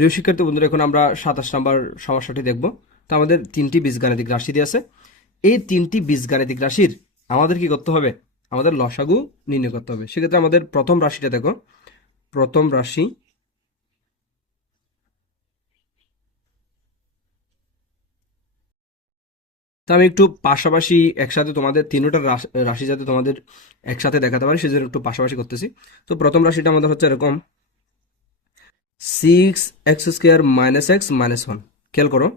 প্রিয় শিক্ষার্থী বন্ধুরা, এখন আমরা সাতাশ নম্বর সমস্যাটি দেখব। তো আমাদের তিনটি বীজগাণিতিক রাশি দিয়ে আছে। এই তিনটি বীজগাণিতিক রাশির আমাদের কি করতে হবে? আমাদের লসাগু নির্ণয় করতে হবে। সেক্ষেত্রে আমাদের প্রথম রাশিটা দেখো। প্রথম রাশি তো আমি একটু পাশাপাশি একসাথে তোমাদের তিনোটা রাশ- রাশি যাতে তোমাদের একসাথে দেখাতে পারি, সেজন্য একটু পাশাপাশি করতেছি। তো প্রথম রাশিটা আমাদের হচ্ছে এরকম। Six x square minus x minus one খেয়াল করো।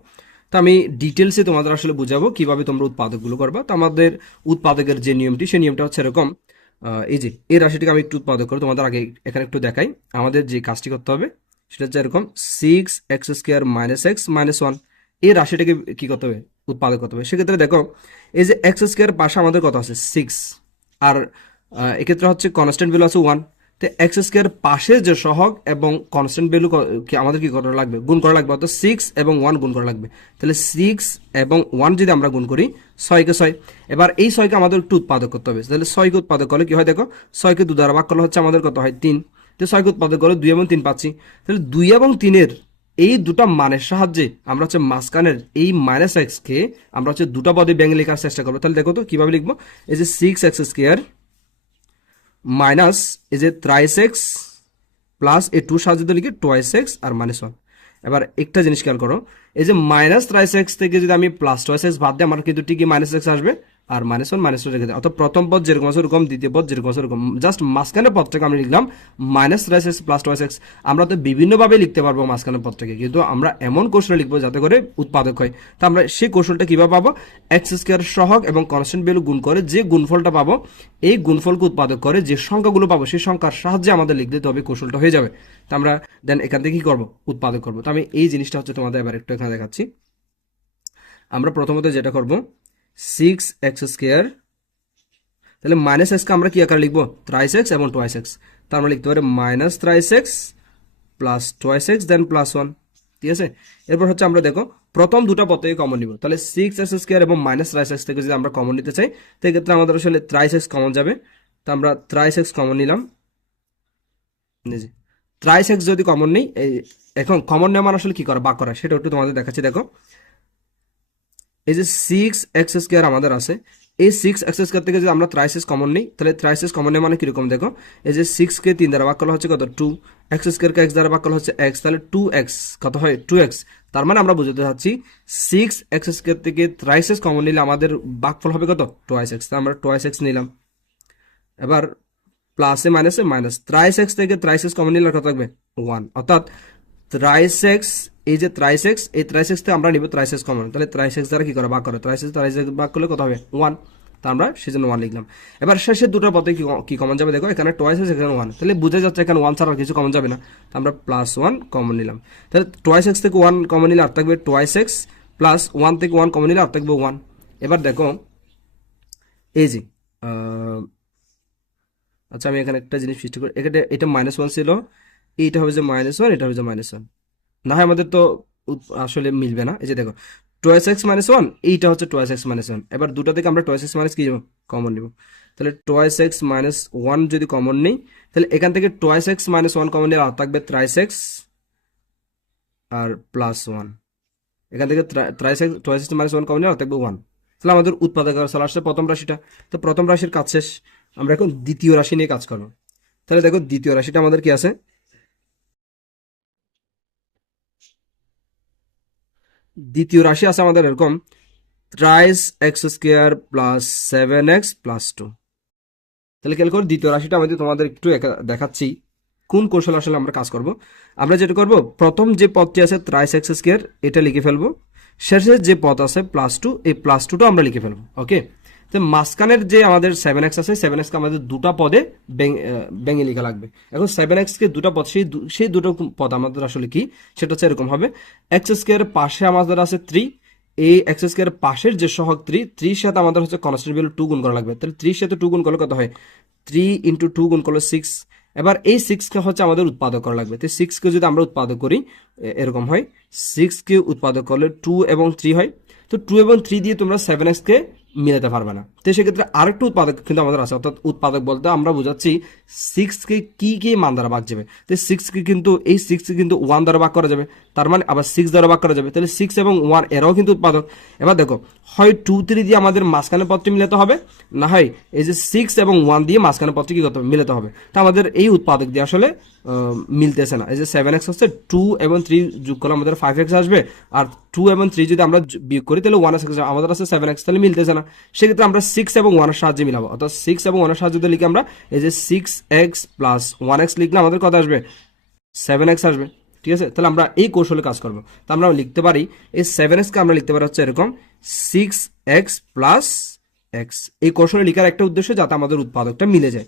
তো আমি ডিটেলসে তোমাদের আসলে বুঝাবো কীভাবে তোমরা উৎপাদকগুলো করবা। তো আমাদের উৎপাদকের যে নিয়মটি সেই নিয়মটা হচ্ছে এরকম। এই যে, এই রাশিটিকে আমি একটু উৎপাদক করো তোমাদের আগে এখানে একটু দেখাই। আমাদের যে কাজটি করতে হবে, সেটা হচ্ছে এরকম six x square minus x minus one এই রাশিটাকে কী করতে হবে? উৎপাদক করতে হবে। সেক্ষেত্রে দেখো, এই যে এক্স স্কোয়ার পাশে আমাদের কত আছে? সিক্স আর এক্ষেত্রে হচ্ছে কনস্ট্যান্ট ভ্যালু আছে ওয়ান তো এক্স স্কোয়ার পাশে যে সহগ এবং কনস্ট্যান্ট ভ্যালু কি আমাদের কি করা লাগবে? গুণ করা লাগবে, অর্থাৎ সিক্স এবং ওয়ান গুণ করা লাগবে। তাহলে সিক্স এবং ওয়ান যদি আমরা গুণ করি, ছয়কে ছয়। এবার এই ছয়কে আমাদের একটু উৎপাদক করতে হবে। তাহলে ছয়কে উৎপাদক করলে কি হয় দেখো, ছয়কে দু দ্বারা ভাগ করলে হচ্ছে আমাদের কত হয় তিন। তো ছয়কে উৎপাদক করলে দুই এবং তিন পাচ্ছি। তাহলে দুই এবং তিনের এই দুটা মানের সাহায্যে আমরা হচ্ছে মাঝখানের এই মাইনাস এক্স কে আমরা হচ্ছে দুটা পদে ব্যাঙে লেখার চেষ্টা করব। তাহলে দেখো তো কীভাবে লিখব? এই যে সিক্স এক্স স্কোয়ার মাইনাস এই যে থ্রাইস এক্স প্লাস এই টু সাহায্য দিলে কি? টোয়াইস এক্স আর মাইনাস ওয়ান এবার একটা জিনিস খেয়াল করো, এই যে মাইনাস ত্রাইস এক্স থেকে যদি আমি প্লাস টোয়াইস এক্স বাদ দিই, আমার কিন্তু ঠিকই মাইনাস এক্স আসবে। আর মাইনাস ওয়ান মাইনাস রেখে দেয় অর্থাৎ প্রথম পদ যেরকম আছে, ওরকম দ্বিতীয় পদ যেরকম আছে, ওরকম। জাস্ট মাঝখানে পদটাকে আমরা লিখলাম minus thrice x plus twice x আমরা তো বিভিন্নভাবে লিখতে পারব মাঝখানে পদটাকে, কিন্তু আমরা এমন কৌশলে লিখব যাতে করে উৎপাদক হয়। তো আমরা সেই কৌশলটা কীভাবে পাবো? এক্স স্কোয়ার সহগ এবং কনস্ট্যান্ট ভ্যালু গুণ করে যে গুণফলটা পাবো, এই গুণফলকে উৎপাদক করে যে সংখ্যাগুলো পাবো, সেই সংখ্যার সাহায্যে আমাদের লিখলে তবে কৌশলটা হয়ে যাবে। তো আমরা দেন এখান থেকে কি করব? উৎপাদক করব। তো আমি এই জিনিসটা হচ্ছে তোমাদের এবার একটু এখানে দেখাচ্ছি। আমরা প্রথমত যেটা করব সিক্স এক্স স্কোয়ার তাহলে মাইনাস এক্সকে আমরা কি আকারে লিখব? থ্রাইস এক্স এবং টোয়াইস এক্স তার আমরা লিখতে পারি minus thrice x plus twice x then plus one ঠিক আছে? এরপর হচ্ছে আমরা দেখো, প্রথম দুটো পদ থেকে কমন নিব। তাহলে সিক্স এক্স স্কোয়ার এবং মাইনাস থ্রাইস এক্স থেকে যদি আমরা কমন নিতে চাই তো এক্ষেত্রে আমাদের আসলে থ্রাইস এক্স কমন যাবে। তো আমরা থ্রাইস এক্স কমন নিলাম। যে থ্রাইস এক্স যদি কমন নেই এখন কমন নেওয়া মানে আসলে কি করা বা করা, সেটা একটু তোমাদের দেখাচ্ছি, দেখো। এই যে সিক্স এক্স স্কোয়ার আমাদের আছে, এই সিক্স এক্স স্কোয়ার থেকে যদি আমরা থ্রাইসিস কমন নিই, তাহলে থ্রাইসিস কমন নেই মানে কীরকম দেখো? এই যে সিক্স কে তিন দ্বারা ভাগ হচ্ছে কত? টু এক্স স্কোয়ারকে এক্স দ্বারা ভাগ হচ্ছে এক্স তাহলে টু এক্স কত হয়? টু এক্স তার মানে আমরা বুঝতে চাচ্ছি সিক্স এক্স স্কোয়ার থেকে থ্রাইসিস কমন নিলে আমাদের ভাগফল হবে কত? টোয়াইস এক্স আমরা টোয়াইস এক্স নিলাম। এবার প্লাসে মাইনাসে মাইনাস থ্রাইস এক্স থেকে থ্রাইসিস কমন নিলে কত থাকবে? ওয়ান অর্থাৎ থ্রাইস এক্স এই যে থ্রাইস এক্স এই থেকে আমরা নিব থ্রাইস এক্স কমন তাহলে থ্রাইস এক্স দ্বারা কি করে, ভাগ করে? থ্রাইস এক্স ভাগ করলে কত হবে? ওয়ান তা আমরা সেজন্য ওয়ান লিখলাম। এবার শেষের দুটো পদে কি কমন যাবে? দেখো, এখানে টোয়াইস এক্স এখানে ওয়ান তাহলে বুঝে যাচ্ছে এখানে ওয়ান ছাড়া কিছু কমন যাবে না। তো আমরা প্লাস ওয়ান কমন নিলাম। তাহলে টোয়াইস এক্স থেকে ওয়ান কমন নিলে আর থাকবে টোয়াইস এক্স প্লাস ওয়ান থেকে ওয়ান কমন নিলে আর থাকবে ওয়ান এবার দেখো, এই যে আচ্ছা আমি এখানে একটা জিনিস সৃষ্টি করি। এখানে এটা মাইনাস ওয়ান ছিল। এইটা হবে যে মাইনাস ওয়ান এটা হবে যে মাইনাস ওয়ান না হয় আমাদের তো আসলে মিলবে না। এই যে দেখো টোয়েস এক্স মাইনাস ওয়ান এইটা হচ্ছে টোয়েস এক্স মাইনাস ওয়ান এবার দুটো থেকে আমরা টোয়েস এক্স মাইনাস কি কমন নিব। তাহলে টোয়েস এক্স মাইনাস ওয়ান যদি কমন নেই, তাহলে এখান থেকে twice x minus one common আর থাকবে থ্রাইস এক্স আর প্লাস ওয়ান এখান থেকে thrice x twice x minus one common আর থাকবে ওয়ান তাহলে আমাদের উৎপাদক চলে আসছে প্রথম রাশিটা। তো প্রথম রাশির কাজ শেষ। আমরা এখন দ্বিতীয় রাশি নিয়ে কাজ করব। তাহলে দেখো দ্বিতীয় রাশিটা আমাদের কি আছে? দ্বিতীয় রাশি আছে আমাদের এরকম thrice x square plus seven x plus two তাহলে খেয়াল করো, দ্বিতীয় রাশিটা আমি তোমাদের একটু দেখাচ্ছি, কোন কৌশল আসলে আমরা কাজ করব? আমরা যেটা করব, প্রথম যে পদটি আছে ট্রাইস এক্স স্কোয়ার এটা লিখে ফেলব। শেষের যে পদ আছে প্লাস টু এই প্লাস টুটা আমরা লিখে ফেলব ওকে তো মাঝখানের যে আমাদের সেভেন এক্স আছে সেভেন এক্সকে আমাদের দুটা পদে ব্যাঙে লেখা লাগবে। এখন সেভেন এক্সকে দুটা পদ, সেই সেই দুটো পদ আমাদের আসলে কি? সেটা হচ্ছে এরকম হবে। এক্স স্কোয়ার পাশে আমাদের আছে থ্রি এই এক্স স্কোয়ার পাশের যে সহগ থ্রি থ্রির সাথে আমাদের হচ্ছে কনস্ট্যান্ট ভ্যালু টু গুণ করা লাগবে। তাহলে থ্রির সাথে টু গুণ করলে কত হয়? থ্রি ইন্টু টু গুণ করলে সিক্স এবার এই সিক্সকে হচ্ছে আমাদের উৎপাদক করা লাগবে। তো সিক্সকে যদি আমরা উৎপাদক করি এরকম হয়। সিক্সকে উৎপাদক করলে টু এবং থ্রি হয়। তো টু এবং থ্রি দিয়ে তোমরা সেভেন এক্সকে মিলাতে পারবে না। তো সেক্ষেত্রে আরেকটা উৎপাদক কিন্তু আমাদের আছে। অর্থাৎ উৎপাদক বলতে আমরা বোঝাচ্ছি সিক্সকে কি কি মান দ্বারা ভাগ যাবে? তো সিক্সকে কিন্তু, এই সিক্সকে কিন্তু ওয়ান দ্বারা ভাগ করা যাবে। তার মানে আবার সিক্স দ্বারা ভাগ করা যাবে। তাহলে সিক্স এবং ওয়ান এরাও কিন্তু উৎপাদক। এবার দেখো, হয় টু থ্রি দিয়ে আমাদের মাঝখানে পথটি মিলাতে হবে, না হয় এই যে সিক্স এবং ওয়ান দিয়ে মাঝখানে পথটি কি করতে হবে? মিলাতে হবে। তা আমাদের এই উৎপাদক দিয়ে আসলে মিলতেছে না। এই যে সেভেন এক্স হচ্ছে টু এবং থ্রি যোগ করলে আমাদের ফাইভ এক্স আসবে। আর টু এবং থ্রি যদি আমরা বিয়োগ করি, তাহলে ওয়ান এক্স আমাদের আছে সেভেন এক্স তাহলে মিলতেছে না। সেক্ষেত্রে আমরা সিক্স এবং ওয়ানের সাহায্যে মিলাবো। অর্থাৎ সিক্স এবং ওয়ানের সাহায্যে লিখে আমরা, এই যে six x plus one x লিখলে আমাদের কত আসবে? সেভেন এক্স আসবে। ঠিক আছে? তাহলে আমরা এই কৌশলে কাজ করব। তো আমরা লিখতে পারি, এই সেভেন এক্সকে আমরা লিখতে পারি হচ্ছে এরকম সিক্স এক্স প্লাস এক্স এই কৌশলে লিখার একটা উদ্দেশ্য যাতে আমাদের উৎপাদকটা মিলে যায়।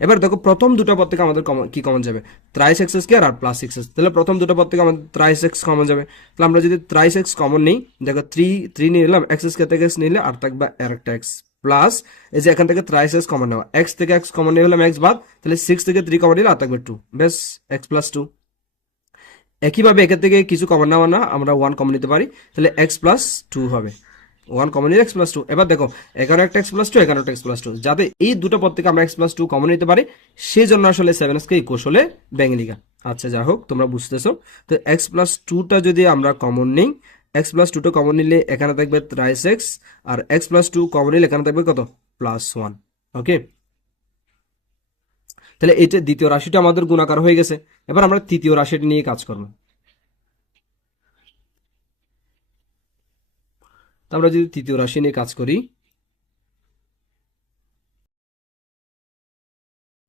এবার দেখো, প্রথম দুটো পদ থেকে আমাদের common- কি কমন যাবে? ত্রাইস এক্স স্কোয়ার আর প্লাস সিক্স তাহলে প্রথম দুটো পদ থেকে আমাদের ত্রাইস এক্স কমন যাবে। তাহলে আমরা যদি ত্রাইস এক্স কমন নেই, দেখো থ্রি থ্রি নিয়ে নিলাম এক্স স্কোয়ার থেকে এক্স নিলে আর থাকবে আর একটা এক্স প্লাস এই যে এখান থেকে ত্রাইস এক্স কমন নেওয়া। এক্স থেকে এক্স কমন নিয়ে নিলাম এক্স বাদ, তাহলে সিক্স থেকে থ্রি কমন নিলে আর থাকবে টু বেশ এক্স প্লাস টু একইভাবে এখান থেকে কিছু কমন নেওয়া না, আমরা ওয়ান কমন নিতে পারি, তাহলে এক্স প্লাস টু হবে। ওয়ান কমন নিলে এক্স প্লাস টু এবার দেখো এখানে একটা এক্স প্লাস টু এখানে একটা এক্স প্লাস টু যাতে এই দুটো পদ থেকে আমরা এক্স প্লাস টু কমন নিতে পারি, সেই জন্য আসলে সেভেন এক্সকে এই কৌশলে ব্যাঙে লিখা আচ্ছা যা হোক, তোমরা বুঝতেছো। তো এক্স প্লাস টুটা যদি আমরা কমন নেই এক্স প্লাস টু টুটা কমন নিলে এখানে থাকবে ত্রাইস এক্স আর এক্স প্লাস টু কমন নিলে এখানে থাকবে কত? প্লাস ওয়ান ওকে তাহলে এটা দ্বিতীয় রাশিটা আমাদের গুণাকার হয়ে গেছে, এবার আমরা তৃতীয় রাশিটা নিয়ে কাজ করব। আমরা যদি তৃতীয় রাশি নিয়ে কাজ করি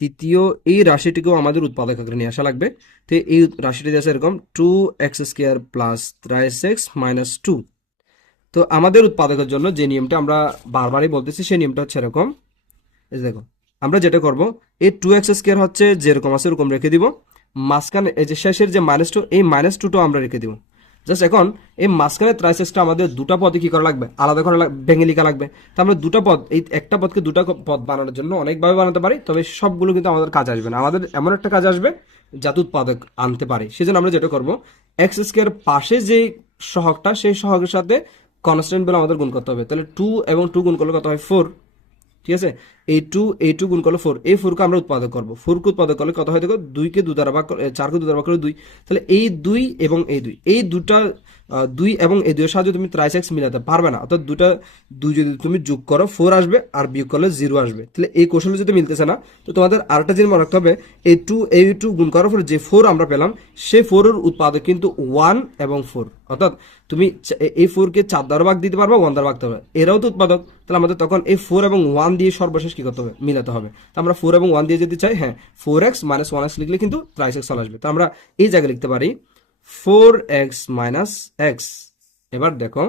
তৃতীয়, এই রাশিটিকেও আমাদের উৎপাদক আকারে নিয়ে আসা লাগবে। তো এই রাশিটি আছে এরকম two x square plus thrice x minus two তো আমাদের উৎপাদকের জন্য যে নিয়মটা আমরা বারবারই বলতেছি, সেই নিয়মটা হচ্ছে এরকম। এই দেখো, আমরা যেটা করব, এই টু এক্স স্কোয়ার হচ্ছে যেরকম আছে এরকম রেখে দিব। মাঝখানে এই যে শেষের যে মাইনাস টু এই মাইনাস টুটাও আমরা রেখে দিব। জাস্ট এখন এই মাঝখানে ত্রাইসেসটা আমাদের দুটা পদে কি করা লাগবে? আলাদা করে ভেঙে লিখা লাগবে। তো আমরা দুটা পদ, এই একটা পদকে দুটা পদ বানানোর জন্য অনেকভাবে বানাতে পারি, তবে সবগুলো কিন্তু আমাদের কাজ আসবে না। আমাদের এমন একটা কাজ আসবে যাতে উৎপাদক আনতে পারে। সেজন্য আমরা যেটা করব এক্স স্কোয়ার পাশে যে সহগটা, সেই সহগের সাথে কনস্ট্যান্ট বলে আমাদের গুণ করতে হবে। তাহলে টু এবং টু গুণ করলে কত হয়? ফোর ঠিক আছে? এই টু এই টু গুণ করলে ফোর এই ফোরকে আমরা উৎপাদক করব। ফোরকে উৎপাদক করলে কত হয় দেখো? দুইকে দু দ্বারা ভাগ চারকে দু দ্বারা ভাগ করে দুই। তাহলে এই দুই এবং এই দুই। এই দুটা দুই এবং এই দুইয়ের সাহায্যে তুমি ত্রাইস এক্স মিলাতে পারবে না। অর্থাৎ দুটা, দুই যদি তুমি যোগ করো ফোর আসবে আর বিয়োগ করলে জিরো আসবে। তাহলে এই কৌশলে যদি মিলতেছে না, তো তোমাদের আরেকটা জিনিস মনে রাখতে হবে। এই টু এই টু গুণ করার পরে যে ফোর আমরা পেলাম, সেই ফোরের উৎপাদক কিন্তু ওয়ান এবং ফোর অর্থাৎ তুমি এই ফোরকে চার দ্বারা ভাগ দিতে পারবে ওয়ান দ্বারা ভাগ দিতে পারবে। এরাও তো উৎপাদক। তাহলে আমাদের তখন এই ফোর এবং ওয়ান দিয়ে সর্বশেষ কি করতে হবে? মিলাতে হবে। তো আমরা ফোর এবং ওয়ান দিয়ে যদি চাই হ্যাঁ four x minus one x লিখলে কিন্তু ত্রাইস এক্স চলে আসবে। তো আমরা এই জায়গায় লিখতে পারি ফোর এক্স মাইনাস এক্স এবার দেখো,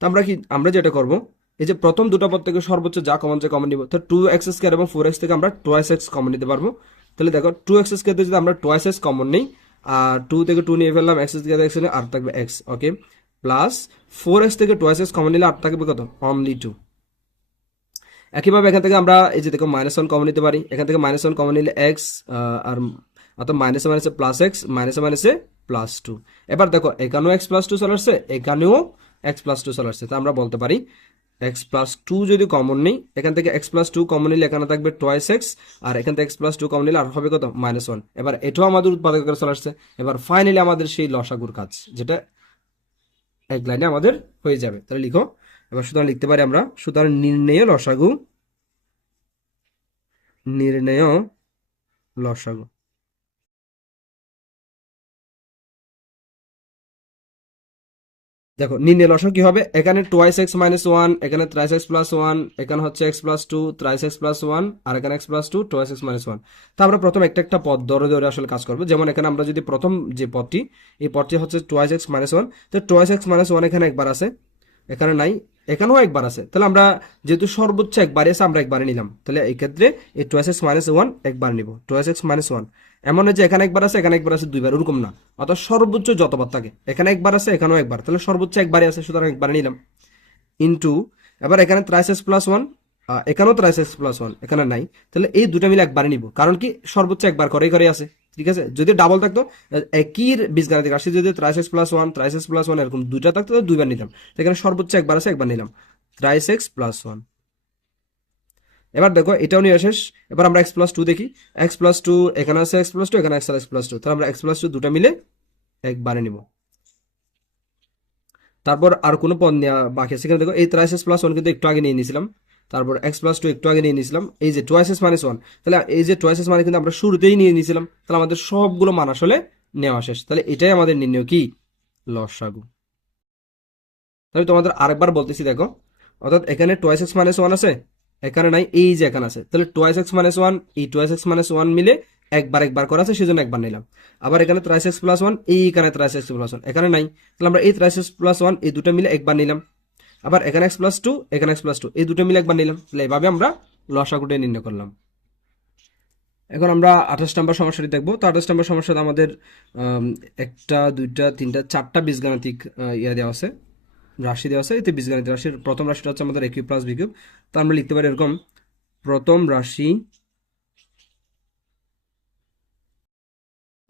তো আমরা কি, আমরা যেটা করব, এই যে প্রথম দুটো পদ থেকে সর্বোচ্চ যা কমন যে কমন নিব, তো টু এক্স স্কোয়ার এবং ফোর এক্স থেকে আমরা টোয়াইস এক্স কমন নিতে পারব। তাহলে দেখো টু এক্স স্কোয়ার যদি আমরা টোয়াইস এক্স কমন নেই, আর টু থেকে টু নিয়ে ফেললাম এক্স স্কোয়ার এক্স আর থাকবে x okay plus four x থেকে টোয়াইস এক্স কমন নিলে আর থাকবে কত? অনলি টু একইভাবে এখান থেকে আমরা এই যে দেখো মাইনাস ওয়ান কমন নিতে পারি। এখান থেকে মাইনাস ওয়ান কমন নিলে এক্স আর অর্থাৎ মাইনাসে মাইনাসে প্লাস এক্স মাইনাসে মাইনাসে প্লাস টু এবার দেখো, এখানেও এক্স প্লাস টু চলে আসছে, এখানেও এক্স প্লাস টু চলে আসছে। তা আমরা বলতে পারি এক্স প্লাস টু যদি কমন নেই, এখান থেকে এক্স প্লাস টু কমন নিলে এখানে থাকবে টোয়াইস এক্স আর এখান থেকে এক্স প্লাস টু কমন নিলে আর হবে কত? মাইনাস ওয়ান এবার এটাও আমাদের উৎপাদক করে চলে আসছে। এবার ফাইনালি আমাদের সেই লসাগুর কাজ, যেটা এক লাইনে আমাদের হয়ে যাবে। তাহলে লিখো এবার সুতরাং লিখতে পারি আমরা, সুতরাং নির্ণেয় লসাগু নির্ণেয় লসাগু। দেখো, নির্ণয় লসাগু কি হবে? এখানে টোয়াইস এক্স মাইনাস ওয়ান এখানে ত্রাইস এক্স প্লাস ওয়ান এখানে হচ্ছে x plus two thrice x plus one আর এখানে x plus two twice x minus one তা আমরা প্রথম একটা একটা পদ ধরে ধরে আসলে কাজ করব। যেমন এখানে আমরা যদি প্রথম যে পদটি, এই পদটি হচ্ছে টোয়াইস এক্স মাইনাস ওয়ান তো টোয়াইস এক্স মাইনাস ওয়ান এখানে একবার আছে। এখানে নাই, এখানেও একবার আছে। তাহলে আমরা যেহেতু সর্বোচ্চ একবারই আছে, আমরা একবারে নিলাম। তাহলে এই ক্ষেত্রে এই টোয়াইস এক্স মাইনাস ওয়ান একবার নিব। টোয়াইস এক্স মাইনাস ওয়ান এমন যে এখানে একবার আছে, এখানে একবার আছে, দুইবার, ওরকম না। অর্থাৎ সর্বোচ্চ যতবার থাকে, এখানে একবার আছে, এখানেও একবার। তাহলে সর্বোচ্চ একবারই আছে, সুতরাং একবারে নিলাম। ইন্টু এবার এখানে ত্রাইসেস প্লাস ওয়ান এখানেও ত্রাইসেস প্লাস ওয়ান এখানে নাই। তাহলে এই দুটো মিলে একবারে নিব। কারণ কি, সর্বোচ্চ একবার করেই করে আছে। ঠিক আছে? যদি ডাবল থাকতো একই বীজগাণিতিক রাশি যদি thrice x plus one thrice x plus one এরকম দুইটা থাকতো দুইবার নিতাম। তো এখানে সর্বোচ্চ একবার আছে, একবার নিলাম। ত্রাইসেক্স প্লাস ওয়ান এবার দেখো, এটাও নিয়ে শেষ এবার আমরা এক্স প্লাস টু দেখি। এক্স প্লাস টু এখানে আছে এক্স প্লাস টু এখানে এক্স এক্স প্লাস টু তাহলে আমরা এক্স প্লাস টু দুটা মিলে একবারে নিব। তারপর আর কোনো পদ নেওয়া বাকি এখানে দেখো, এই ত্রাইস এস প্লাস ওয়ান কিন্তু একটু আগে নিয়ে নিয়েছিলাম। তারপর এক্স প্লাস টু একটু আগে নিয়ে নিয়েছিলাম। এই যে টোয়াইস এস মাইনাস ওয়ান তাহলে এই যে টোয়াইস এস মানে কিন্তু আমরা শুরুতেই নিয়ে নিয়েছিলাম, তাহলে আমাদের সবগুলো মান আসলে নেওয়া শেষ। তাহলে এটাই আমাদের নির্ণয় কি? লসাগু। তাহলে তোমাদের আরেকবার বলতেছি, দেখো, অর্থাৎ এখানে টোয়াইস এক্স মাইনাস ওয়ান আছে, এখানে নাই, এই যে এখানে আছে। তাহলে টোয়াইস এক্স মাইনাস ওয়ান এই টোয়াইস এক্স মাইনাস ওয়ান মিলে একবার একবার করা আছে, সেজন্য একবার নিলাম। আবার এখানে ত্রাইস এক্স প্লাস ওয়ান এই এখানে ত্রাইস এক্স প্লাস ওয়ান এখানে নাই। তাহলে আমরা এই ত্রাইস এক্স প্লাস ওয়ান এই দুটো মিলে একবার নিলাম। আবার এখানে এক্স প্লাস টু এখানে এক্স প্লাস টু এই দুটো মিলে একবার নিলাম। তাহলে এভাবে আমরা লসাগুটে নির্ণয় করলাম। এখন আমরা আঠাশ নম্বর সমস্যাটি দেখব। তো আঠাশ নম্বর সমস্যাতে আমাদের একটা, দুইটা, তিনটা, চারটা বীজগাণিতিক ইয়া দেওয়া আছে। রাশি দেওয়া আছে। এতে বীজগাণিত রাশির প্রথম রাশিটা হচ্ছে আমাদের a cube plus b cube. তো আমরা লিখতে পারি এরকম, প্রথম রাশি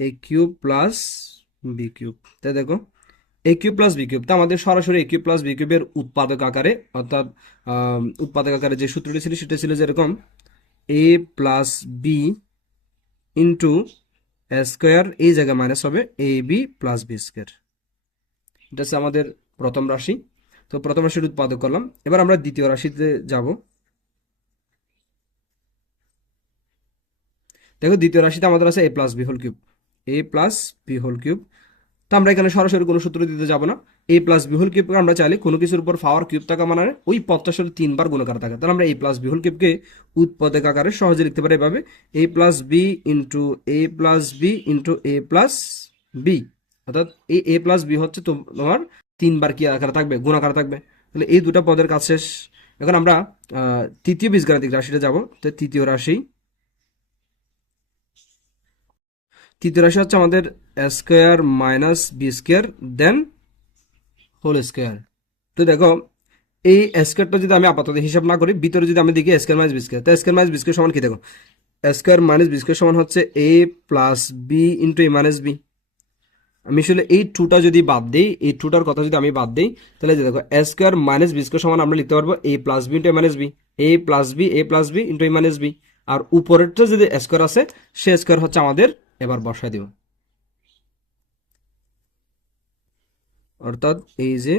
a cube plus b cube. তাই দেখো a cube plus b cube তা আমাদের সরাসরি এ কিউব প্লাস বি কিউবের উৎপাদক আকারে, অর্থাৎ উৎপাদক আকারে যে সূত্রটি ছিল, সেটা ছিল যেরকম a plus b into square এই জায়গায় মাইনাস হবে a b plus b square এটা হচ্ছে আমাদের প্রথম রাশি। তো প্রথম রাশির উৎপাদক করলাম। এবার আমরা দ্বিতীয় রাশিতে যাব। দেখো, দ্বিতীয় রাশিতে আমাদের আছে a plus b whole cube a plus b whole cube তো আমরা এখানে সরাসরি কোনো সূত্র দিতে যাব না। এ প্লাস বি হোল কিউবকে আমরা চাইলে কোনো কিছুর উপর পাওয়ার কিউব থাকা মানে ওই পদটার সাথে তিনবার গুণকার থাকে। তাহলে আমরা এ প্লাস বি হোল কিউবকে উৎপাদক আকারে সহজে লিখতে পারি এভাবে। A plus b into a plus b into a plus b অর্থাৎ এই এ প্লাস বি হচ্ছে তোমার তিনবার কি আকারে থাকবে, গুণাকার থাকবে। তাহলে এই দুটা পদের কাজ শেষ। এখন আমরা তৃতীয় বীজগাণিতিক রাশিটা যাব। তো তৃতীয় রাশি তৃতীয় রাশি হচ্ছে আমাদের square minus b square, then whole square. তো দেখো, এই স্কোয়ারটা যদি আমি আপাতত হিসাব না করি, ভিতরে যদি আমি দেখি স্কোয়ার মাইনাস বি স্কোয়ার তো স্কোয়ার মাইনাস বি স্কোয়ার সমান কি দেখো? স্কোয়ার মাইনাস বি স্কোয়ার সমান হচ্ছে a plus b into a minus b. আমি আসলে এই টুটা যদি বাদ দিই, এই টুটার কথা যদি আমি বাদ দিই, তাহলে যে দেখো স্কোয়ার মাইনাস বি স্কোয়ার সমান আমরা লিখতে পারব a plus b into a minus b, a plus b, a plus b into a minus b. আর উপরেরটা যদি স্কোয়ার আছে সে স্কোয়ার হচ্ছে আমাদের এবার বসায় দিব। অর্থাৎ এই যে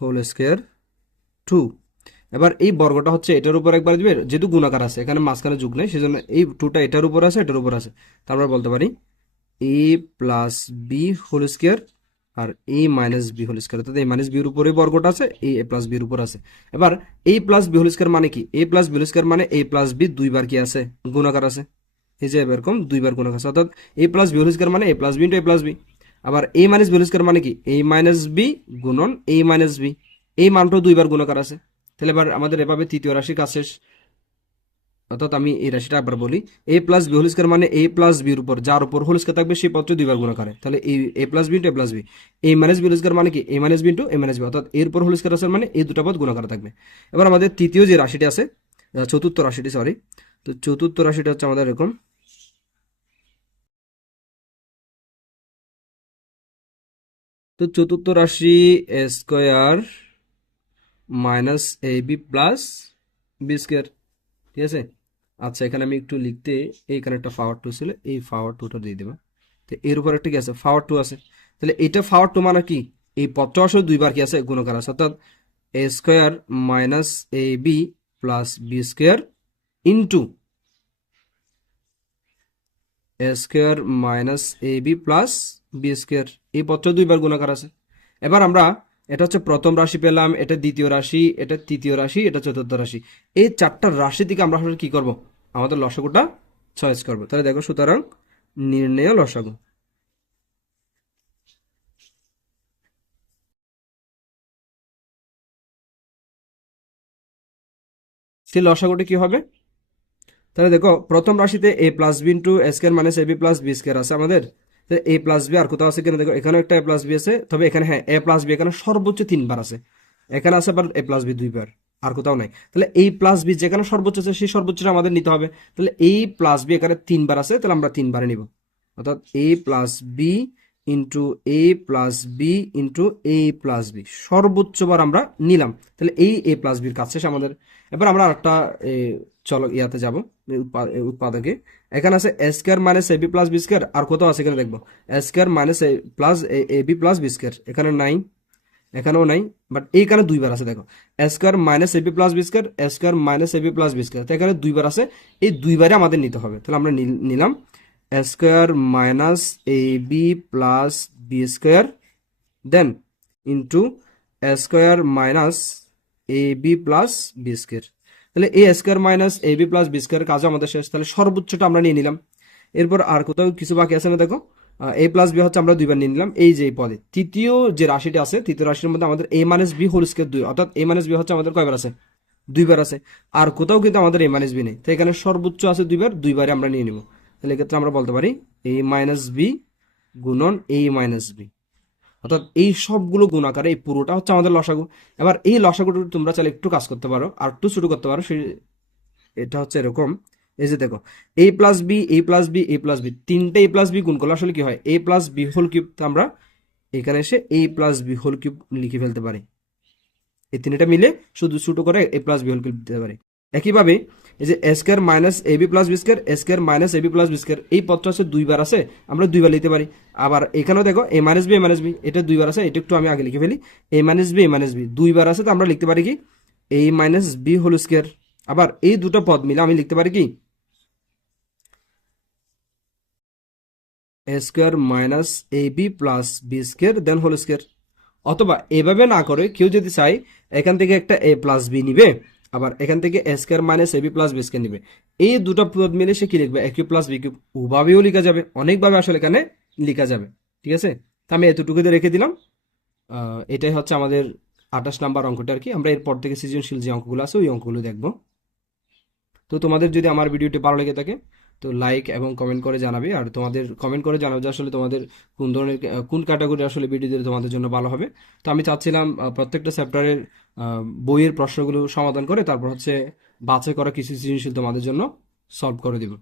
হোল স্কোয়ার টু এবার এই বর্গটা হচ্ছে এটার উপর একবার দিবে, যেহেতু গুণাকার আছে, এখানে মাঝখানে যুগ নেই, সেজন্য এই টুটা এটার উপর আছে, এটার উপর আছে। তারপর বলতে পারি A plus B whole square R A minus B whole square অর্থাৎ এ মাইনাস বির উপরে বর্গটা আছে এ এ প্লাস বির উপর আছে। এবার A plus B whole square মানে কি? A plus B whole square মানে এ প্লাস বি দুইবার কি আছে? গুণাকার আছে। এই যে এরকম দুইবার গুণাকার আছে। অর্থাৎ A plus B whole square মানে A plus B into A plus B আবার A minus B whole square মানে কি? এ মাইনাস বি গুণন এ মাইনাস বি এই মানটাও দুইবার গুণাকার আছে। তাহলে এবার আমাদের এভাবে তৃতীয় রাশি কাজ শেষ। অর্থাৎ আমি এই রাশিটা একবার বলি A plus B whole square মানে এ প্লাস বির উপর, যার উপর হোল স্কোয়ার থাকবে সেই পত্র দুইবার গুণাকারে। তাহলে এই A plus B into A plus B A minus B whole square মানে কি? A minus B into A minus B অর্থাৎ এর উপর হোল স্কোয়ার আছে মানে এই দুটা পদ গুণাকারে থাকবে। এবার আমাদের তৃতীয় যে রাশিটি আছে চতুর্থ রাশিটি সরি তো চতুর্থ রাশিটা হচ্ছে আমাদের এরকম তো চতুর্থ রাশি A square minus A B plus B square, ঠিক আছে? আচ্ছা এখানে আমি একটু লিখতে, এইখানে একটা পাওয়ার টু ছিল, এই পাওয়ার টুটা দিয়ে দেবো। তো এর উপর একটা কি আছে? পাওয়ার টু আছে। তাহলে এটা পাওয়ার টু মানে কি? এই পদটা আসলে দুইবার কি আছে? গুণকার আছে। অর্থাৎ A square minus A B plus B square into A square minus A B plus B square এই পদটা দুইবার গুণাকার আছে। এবার আমরা এটা হচ্ছে প্রথম রাশি পেলাম, এটা দ্বিতীয় রাশি, এটা তৃতীয় রাশি, এটা চতুর্থ রাশি। এই চারটা রাশি থেকে আমরা আসলে কি করব? আমাদের লসাগুটা চয়েস করব। তাহলে দেখো সুতরাং নির্ণয় লসাগু। সেই লসাগুটি কি হবে? তাহলে দেখো প্রথম রাশিতে A plus B into square minus A B plus B square আছে আমাদের। এ প্লাস বি আর কোথাও আছে কিনা দেখো একটা এ প্লাস বি আছে তবে এখানে হ্যাঁ এ প্লাস বি এখানে সর্বোচ্চ তিনবার আছে এখানে আছে আবার এ প্লাস বি দুইবার আর কোথাও নাই তাহলে এই প্লাস বি যেখানে সর্বোচ্চ আছে সেই সর্বোচ্চটা আমাদের নিতে হবে তাহলে এই প্লাস বি এখানে তিনবার আছে তাহলে আমরা তিনবারে নিব অর্থাৎ A plus B into A plus B into A plus B সর্বোচ্চবার আমরা নিলাম তাহলে এই এ প্লাস বির শেষ আমাদের এবার আমরা আরেকটা এ, চলো ইয়াতে যাব উৎপাদকে। এখানে আছে A square minus A B plus B square আর কোথাও আছে এখানে দেখব। A square minus A plus A B plus B square এখানে নাই এখানেও নাই বাট এইখানে দুইবার আছে দেখো। A square minus A B plus B square A square minus A B plus B square তো এখানে দুইবার আছে এই দুইবারে আমাদের নিতে হবে। তাহলে আমরা নিল- নিলাম A square minus A B plus B square then into A square minus A B plus B square তাহলে A square minus A B plus B square কাজ আমাদের শেষ। তাহলে সর্বোচ্চটা আমরা নিয়ে নিলাম। এরপর আর কোথাও কিছু বাকি আছে না দেখো? এ প্লাস বি হচ্ছে আমরা দুইবার নিয়ে নিলাম। এই যে পদে। তৃতীয় যে রাশিটা আছে, তৃতীয় রাশির মধ্যে আমাদের A minus B whole square দুই। অর্থাৎ এ মাইনাস বি হচ্ছে আমাদের কয়বার আছে? দুইবার আছে। আর কোথাও কিন্তু আমাদের এ মাইনাস বি নেই। তো এখানে সর্বোচ্চ আছে দুইবার, দুইবারে আমরা নিয়ে নিব। তাহলে এক্ষেত্রে আমরা বলতে পারি এ মাইনাস বি গুণন এ মাইনাস বি অর্থাৎ এই সবগুলো গুণাকারে এই পুরোটা হচ্ছে আমাদের লসাগু। এবার এই লসাগুটা তোমরা চাইলে একটু কাজ করতে পারো, আর একটু শুরু করতে পারো এটা হচ্ছে এরকম। এই যে দেখো, A plus B, A plus B, A plus B, তিনটে এ প্লাস বি গুণ করলে আসলে কি হয়? A plus B whole cube আমরা এখানে এসে A plus B whole cube লিখে ফেলতে পারি। এই তিনটা মিলে শুধু ছোট করে A plus B whole cube দিতে পারি। একইভাবে এই যে square minus A B plus B square square minus A B plus B square এই পদটা আছে দুইবার আছে, আমরা দুইবার লিখতে পারি। আবার এখানেও দেখো A minus B A minus B এটা দুইবার আছে, এটা একটু আমি আগে লিখে ফেলি। A minus B A minus B দুইবার আছে, তো আমরা লিখতে পারি কি? A minus B whole square আবার এই দুটো পদ মিলে আমি লিখতে পারি কি? A square minus A B plus B square then whole square অথবা এভাবে না করে কেউ যদি চাই এখান থেকে একটা এ প্লাস বি নিবে। আবার এখান থেকে A square minus A B plus B square নিবে। এই দুটো পদ মিলে সে কি লিখবে? এ প্লাস বি কিউব ওভাবেও লেখা যাবে। অনেকভাবে আসলে এখানে লেখা যাবে। ঠিক আছে? তো আমি এতটুকুতে রেখে দিলাম। এটাই হচ্ছে আমাদের আঠাশ নাম্বার অঙ্কটা আর কি। আমরা এরপর থেকে সৃজনশীল যে অঙ্কগুলো আছে, ওই অঙ্কগুলো দেখব। তো তোমাদের যদি আমার ভিডিওটি ভালো লেগে থাকে তো লাইক এবং কমেন্ট করে জানাবে। আর তোমাদের কমেন্ট করে জানাবে যে আসলে তোমাদের কোন ধরনের কোন ক্যাটাগরি আসলে ভিডিও দিলে তোমাদের জন্য ভালো হবে। তো আমি চাচ্ছিলাম প্রত্যেকটা চ্যাপ্টারের বইয়ের প্রশ্নগুলো সমাধান করে, তারপর হচ্ছে বাছাই করা কিছু সৃজনশীল তোমাদের জন্য সলভ করে দিব।